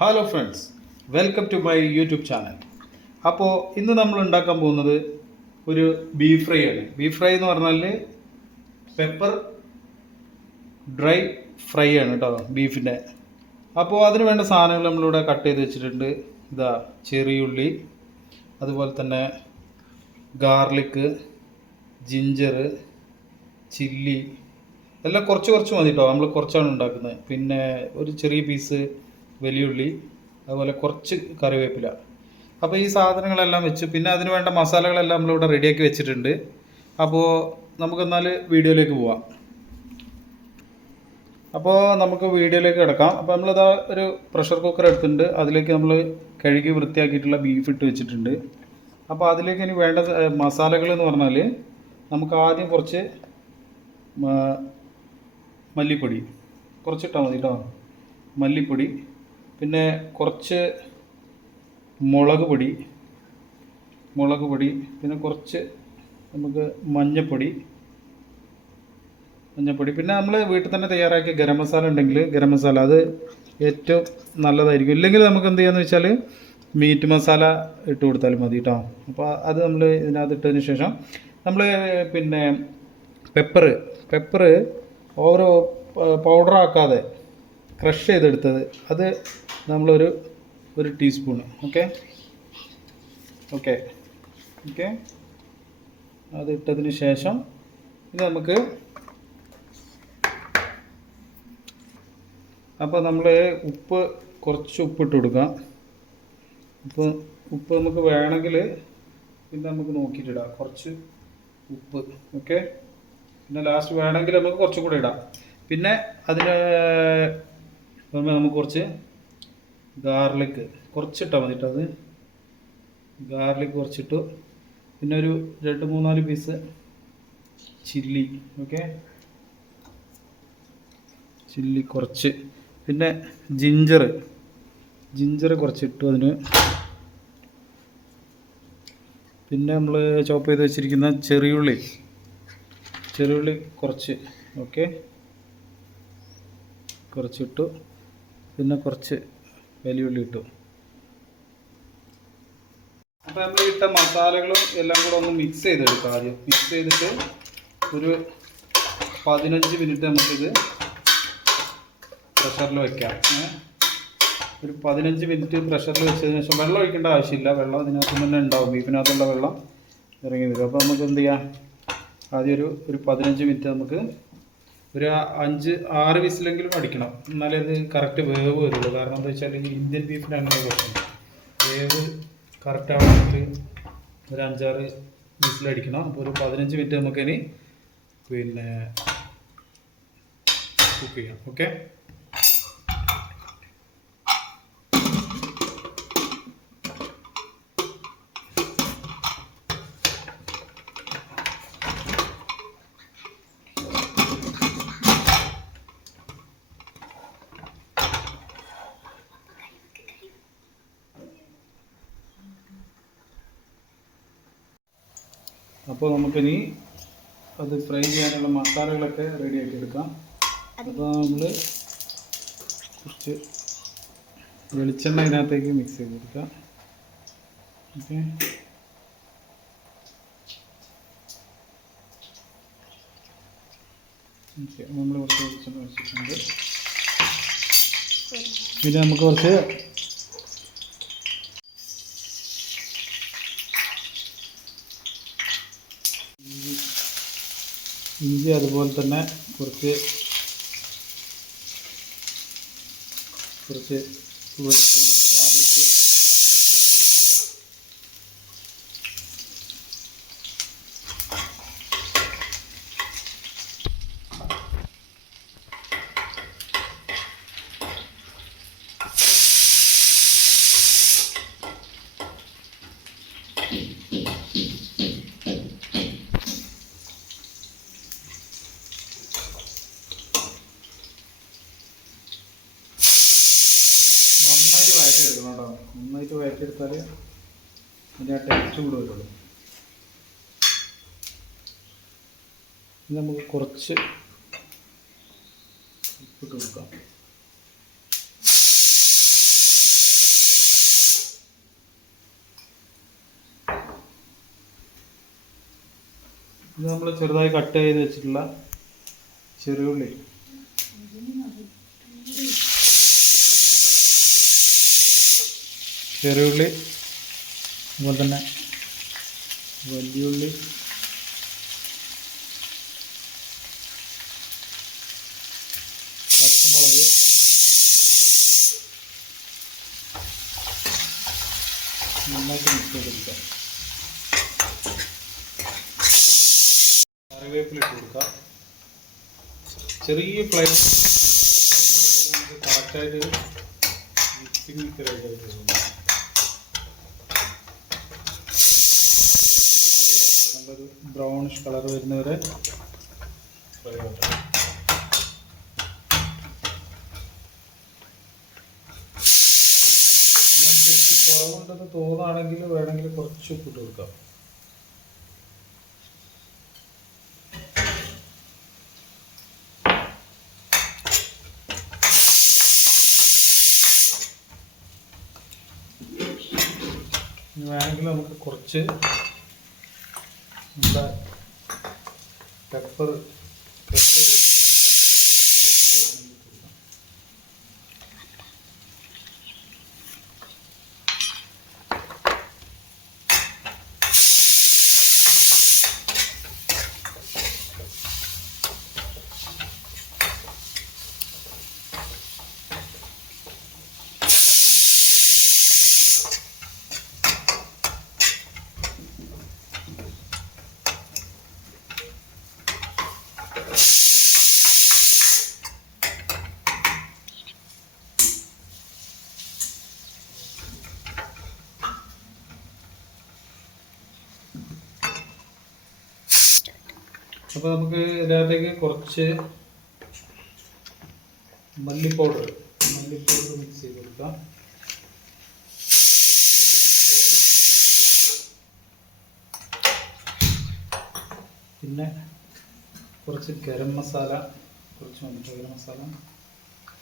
Hello friends, welcome to my YouTube channel. അപ്പോൾ ഇന്ന് നമ്മൾ ഉണ്ടാക്കാൻ പോകുന്നത് ഒരു ബീഫ് ഫ്രൈ ആണ്. ബീഫ് ഫ്രൈ എന്ന് പറഞ്ഞാൽ പെപ്പർ ഡ്രൈ ഫ്രൈ ആണ് കേട്ടോ, ബീഫിൻ്റെ. അപ്പോൾ അതിന് വേണ്ട സാധനങ്ങൾ നമ്മളിവിടെ കട്ട് ചെയ്ത് വെച്ചിട്ടുണ്ട്. ഇതാ ചെറിയുള്ളി, അതുപോലെ തന്നെ ഗാർലിക്ക്, ജിഞ്ചർ, ചില്ലി എല്ലാം കുറച്ച് കുറച്ച് മതി കേട്ടോ, നമ്മൾ കുറച്ചാണ് ഉണ്ടാക്കുന്നത്. പിന്നെ ഒരു ചെറിയ പീസ് വലിയുള്ളി, അതുപോലെ കുറച്ച് കറിവേപ്പില. അപ്പോൾ ഈ സാധനങ്ങളെല്ലാം വെച്ച് പിന്നെ അതിന് വേണ്ട മസാലകളെല്ലാം നമ്മളിവിടെ റെഡിയാക്കി വെച്ചിട്ടുണ്ട്. അപ്പോൾ നമുക്കെന്നാൽ വീഡിയോയിലേക്ക് പോവാം. അപ്പോൾ നമുക്ക് വീഡിയോയിലേക്ക് കിടക്കാം. അപ്പോൾ നമ്മളിതാ ഒരു പ്രഷർ കുക്കർ എടുത്തിട്ടുണ്ട്. അതിലേക്ക് നമ്മൾ കഴുകി വൃത്തിയാക്കിയിട്ടുള്ള ബീഫ് ഇട്ട് വെച്ചിട്ടുണ്ട്. അപ്പോൾ അതിലേക്ക് ഇനി വേണ്ട മസാലകൾ എന്ന് പറഞ്ഞാൽ നമുക്ക് ആദ്യം കുറച്ച് മല്ലിപ്പൊടി കുറച്ചിട്ടാൽ മതി കേട്ടോ, മല്ലിപ്പൊടി. പിന്നെ കുറച്ച് മുളക് പൊടി, പിന്നെ കുറച്ച് നമുക്ക് മഞ്ഞൾപ്പൊടി. പിന്നെ നമ്മൾ വീട്ടിൽ തന്നെ തയ്യാറാക്കിയ ഗരം മസാല ഉണ്ടെങ്കിൽ ഗരം മസാല അത് ഏറ്റവും നല്ലതായിരിക്കും. ഇല്ലെങ്കിൽ നമുക്ക് എന്ത് ചെയ്യാന്ന് വെച്ചാൽ മീറ്റ് മസാല ഇട്ട് കൊടുത്താലും മതി കേട്ടോ. അപ്പോൾ അത് നമ്മൾ ഇതിനകത്ത് ഇട്ടതിന് ശേഷം നമ്മൾ പിന്നെ പെപ്പർ ഓരോ പൗഡറാക്കാതെ ക്രഷ് ചെയ്തെടുത്തത് അത് നമ്മളൊരു ടീസ്പൂണ്. ഓക്കെ, അത് ഇട്ടതിന് ശേഷം ഇത് നമുക്ക് അപ്പോൾ നമ്മൾ കുറച്ച് ഉപ്പിട്ട് കൊടുക്കാം. ഉപ്പ് നമുക്ക് വേണമെങ്കിൽ പിന്നെ നമുക്ക് നോക്കിയിട്ടിടാം, കുറച്ച് ഉപ്പ്. ഓക്കെ, പിന്നെ ലാസ്റ്റ് വേണമെങ്കിൽ നമുക്ക് കുറച്ചും കൂടെ ഇടാം. പിന്നെ അതിന് നമുക്ക് കുറച്ച് ഗാർലിക്ക് കുറച്ചിട്ടാൽ മതി കേട്ടോ. അത് ഗാർലിക്ക് കുറച്ചിട്ടു. പിന്നെ ഒരു 2-3-4 പീസ് ചില്ലി. ഓക്കെ, ചില്ലി കുറച്ച്. പിന്നെ ജിഞ്ചർ കുറച്ചിട്ടു അതിന്. പിന്നെ നമ്മൾ ചോപ്പ് ചെയ്ത് വെച്ചിരിക്കുന്ന ചെറിയുള്ളി കുറച്ച്. ഓക്കെ, കുറച്ചിട്ടു. പിന്നെ കുറച്ച് വലിയുള്ളി ഇട്ടു. അപ്പോൾ നമ്മൾ ഇട്ട മസാലകളും എല്ലാം കൂടെ ഒന്ന് മിക്സ് ചെയ്തെടുക്കാം. ആദ്യം മിക്സ് ചെയ്തിട്ട് ഒരു 15 മിനിറ്റ് നമുക്കിത് പ്രഷറിൽ വയ്ക്കാം. ഒരു 15 മിനിറ്റ് പ്രഷറിൽ വെച്ചതിന് ശേഷം വെള്ളം ഒഴിക്കേണ്ട ആവശ്യമില്ല. വെള്ളം ഇതിനകത്ത് തന്നെ ഉണ്ടാവും, ബീഫിനകത്തുള്ള വെള്ളം ഇറങ്ങി വരും. അപ്പോൾ നമുക്ക് എന്ത് ചെയ്യാം, ആദ്യം ഒരു 15 മിനിറ്റ് നമുക്ക് ഒരു 5-6 വിസിലെങ്കിലും അടിക്കണം. എന്നാലേ അത് കറക്റ്റ് വേവ് വരുള്ളൂ. കാരണം എന്താ വെച്ചാൽ ഈ ഇന്ത്യൻ ബീഫിന് അങ്ങനെ പ്രശ്നം, വേവ് കറക്റ്റ് ആവാനായിട്ട് ഒരു 5-6 വിസിലടിക്കണം. അപ്പോൾ ഒരു 15 മിനിറ്റ് നമുക്കിനി പിന്നെ കുക്ക് ചെയ്യാം. ഓക്കെ, അപ്പോൾ നമുക്കിനി അത് ഫ്രൈ ചെയ്യാനുള്ള മസാലകളൊക്കെ റെഡിയാക്കി എടുക്കാം. അപ്പോൾ നമ്മൾ കുറച്ച് വെളിച്ചെണ്ണ ഇതിനകത്തേക്ക് മിക്സ് ചെയ്ത് കൊടുക്കാം. ഓക്കെ, നമ്മൾ കുറച്ച് വെളിച്ചെണ്ണ വെച്ചിട്ടുണ്ട്. പിന്നെ നമുക്ക് കുറച്ച് ഇഞ്ചി, അതുപോലെ തന്നെ കുറച്ച് വെളുത്തുള്ളി, ഗാർലിക്ക്, നന്നായിട്ട് വഴറ്റിയെടുത്താൽ അതിൻ്റെ ആ ടേസ്റ്റ് കൂടെ വരുള്ളൂ. നമുക്ക് കുറച്ച് ഉപ്പിട്ട് കൊടുക്കാം. ഇത് നമ്മൾ ചെറുതായി കട്ട് ചെയ്ത് വെച്ചിട്ടുള്ള ചെറിയുള്ളി, അതുപോലെ തന്നെ വലിയുള്ളി, പച്ചമുളക്, നന്നായിട്ട് മിക്സ് ചെയ്തെടുക്കാം. കറിവേപ്പില ഇട്ട് കൊടുക്കാം. ചെറിയ ഫ്ലെയിം കറക്റ്റായിട്ട് മിക്സിങ് റെഡിയായിട്ട് നല്ലൊരു ബ്രൗണിഷ് കളർ വരുന്നവരെ ഫ്രൈ ആക്കാം. കുറവുണ്ടെന്ന് തോന്നുകയാണെങ്കിൽ വേണമെങ്കിൽ കുറച്ച് ഉപ്പിട്ട് കൊടുക്കാം. വേണമെങ്കിൽ നമുക്ക് കുറച്ച് നമ്മുടെ പെപ്പർ അപ്പോൾ നമുക്ക് ഇതിനകത്തേക്ക് കുറച്ച് മല്ലി പൗഡർ മിക്സ് ചെയ്ത് കൊടുക്കാം. പിന്നെ കുറച്ച് ഗരം മസാല,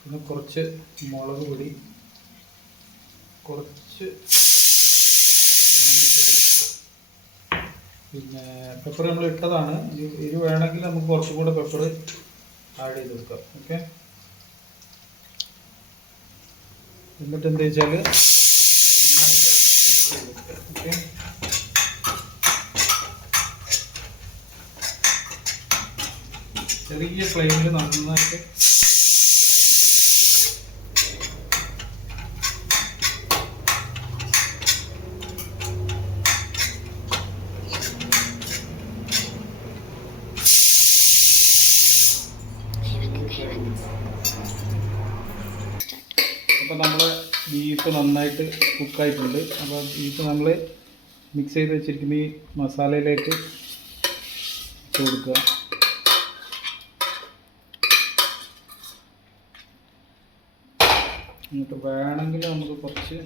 പിന്നെ കുറച്ച് മുളക് പൊടി, കുറച്ച് മല്ലിപ്പൊടി, പിന്നെ പെപ്പർ നമ്മൾ ഇട്ടതാണ്. ഇത് വേണമെങ്കിൽ നമുക്ക് കുറച്ചും കൂടെ പെപ്പർ ആഡ് ചെയ്ത് കൊടുക്കാം. ഓക്കെ, എന്നിട്ട് എന്താ വെച്ചാൽ ഓക്കെ, ചെറിയ ഫ്ലെയിമിൽ നന്നായിട്ട് അപ്പോൾ നമ്മൾ ബീഫ് നന്നായിട്ട് കുക്കായിട്ടുണ്ട്. അപ്പോൾ ബീഫ് നമ്മൾ മിക്സ് ചെയ്ത് വെച്ചിരിക്കുന്ന ഈ മസാലയിലേക്ക് ഇട്ട് കൊടുക്കുക. എന്നിട്ട് വേണമെങ്കിൽ നമുക്ക് കുറച്ച്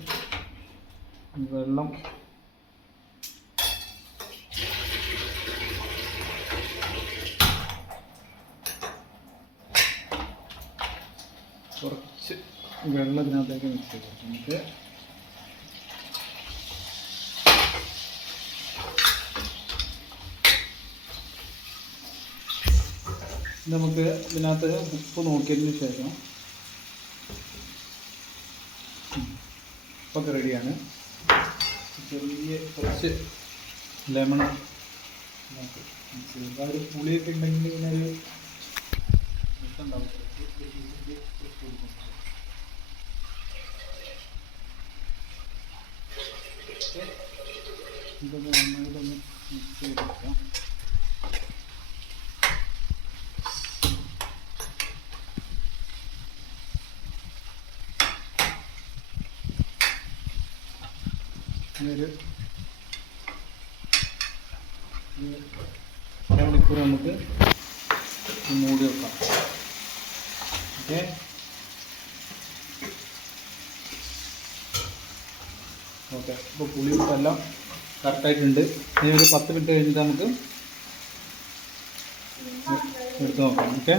വെള്ളം ഇതിനകത്തേക്ക് മിക്സ് ചെയ്ത് നമുക്ക് ഇതിനകത്ത് ഉപ്പ് നോക്കിയതിന് ശേഷം ഉപ്പൊക്കെ റെഡിയാണ്. ചെറിയ കുറച്ച് ലെമൺ നമുക്ക് മിക്സ് ചെയ്ത് ഒരു പുളിയൊക്കെ ഉണ്ടെങ്കിൽ പിന്നെ ഒരു രസമുണ്ടാവും. ഇതൊന്ന് നന്നായിട്ടൊന്ന് മിക്സ് ചെയ്തെടുക്കാം. ഒരു അരമണിക്കൂർ നമുക്ക് മൂടി വെക്കാം. Okay, okay. അപ്പോൾ പുളി ഉപ്പെല്ലാം കറക്റ്റായിട്ടുണ്ട്. ഇനി ഒരു 10 മിനിറ്റ് കഴിഞ്ഞിട്ട് നമുക്ക് എടുത്ത് നോക്കാം. ഓക്കെ.